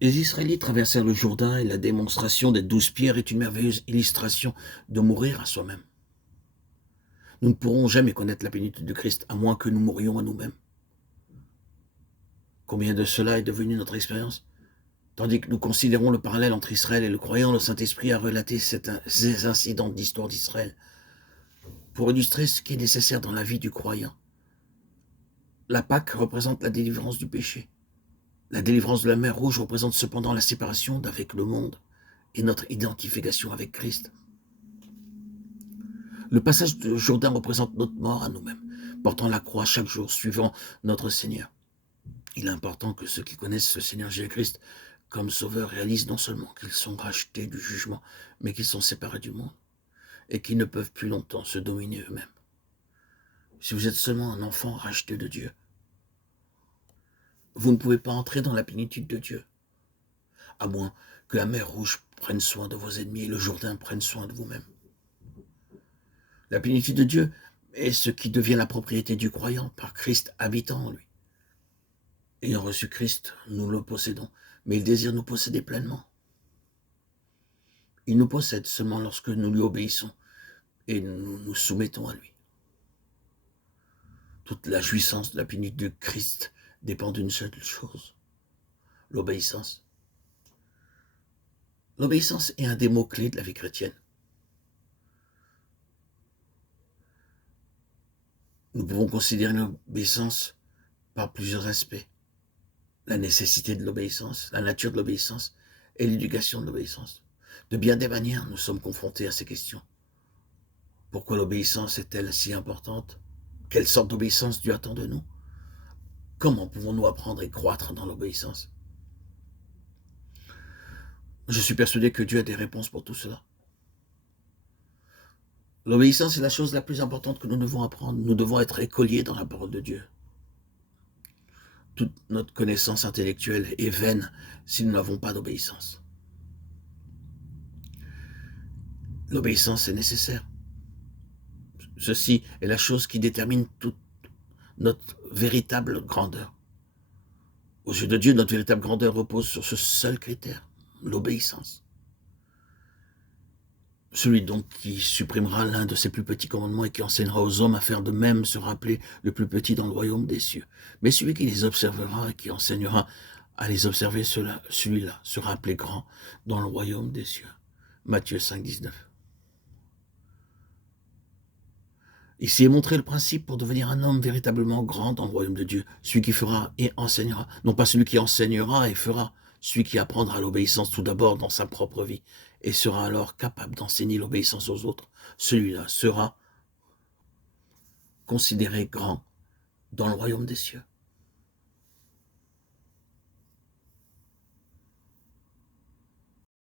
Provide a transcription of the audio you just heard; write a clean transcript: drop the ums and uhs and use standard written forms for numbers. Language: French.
Les Israélites traversèrent le Jourdain et la démonstration des 12 pierres est une merveilleuse illustration de mourir à soi-même. Nous ne pourrons jamais connaître la plénitude de Christ à moins que nous mourions à nous-mêmes. Combien de cela est devenu notre expérience? Tandis que nous considérons le parallèle entre Israël et le croyant, le Saint-Esprit a relaté ces incidents d'histoire d'Israël pour illustrer ce qui est nécessaire dans la vie du croyant. La Pâque représente la délivrance du péché. La délivrance de la mer Rouge représente cependant la séparation d'avec le monde et notre identification avec Christ. Le passage de Jourdain représente notre mort à nous-mêmes, portant la croix chaque jour suivant notre Seigneur. Il est important que ceux qui connaissent le Seigneur Jésus-Christ comme Sauveur réalisent non seulement qu'ils sont rachetés du jugement, mais qu'ils sont séparés du monde et qu'ils ne peuvent plus longtemps se dominer eux-mêmes. Si vous êtes seulement un enfant racheté de Dieu, vous ne pouvez pas entrer dans la plénitude de Dieu, à moins que la mer Rouge prenne soin de vos ennemis et le Jourdain prenne soin de vous-même. La plénitude de Dieu est ce qui devient la propriété du croyant par Christ habitant en lui. Ayant reçu Christ, nous le possédons, mais il désire nous posséder pleinement. Il nous possède seulement lorsque nous lui obéissons et nous nous soumettons à lui. Toute la jouissance de la plénitude de Christ dépend d'une seule chose, l'obéissance. L'obéissance est un des mots-clés de la vie chrétienne. Nous pouvons considérer l'obéissance par plusieurs aspects. La nécessité de l'obéissance, la nature de l'obéissance et l'éducation de l'obéissance. De bien des manières, nous sommes confrontés à ces questions. Pourquoi l'obéissance est-elle si importante? Quelle sorte d'obéissance Dieu attend de nous? Comment pouvons-nous apprendre et croître dans l'obéissance? Je suis persuadé que Dieu a des réponses pour tout cela. L'obéissance est la chose la plus importante que nous devons apprendre. Nous devons être écoliers dans la parole de Dieu. Toute notre connaissance intellectuelle est vaine si nous n'avons pas d'obéissance. L'obéissance est nécessaire. Ceci est la chose qui détermine toute notre véritable grandeur. Aux yeux de Dieu, notre véritable grandeur repose sur ce seul critère, l'obéissance. Celui donc qui supprimera l'un de ses plus petits commandements et qui enseignera aux hommes à faire de même sera appelé le plus petit dans le royaume des cieux. Mais celui qui les observera et qui enseignera à les observer, celui-là sera appelé grand dans le royaume des cieux. Matthieu 5, 19. Ici est montré le principe pour devenir un homme véritablement grand dans le royaume de Dieu. Celui qui fera et enseignera. Non pas celui qui enseignera et fera. Celui qui apprendra l'obéissance tout d'abord dans sa propre vie et sera alors capable d'enseigner l'obéissance aux autres. Celui-là sera considéré grand dans le royaume des cieux.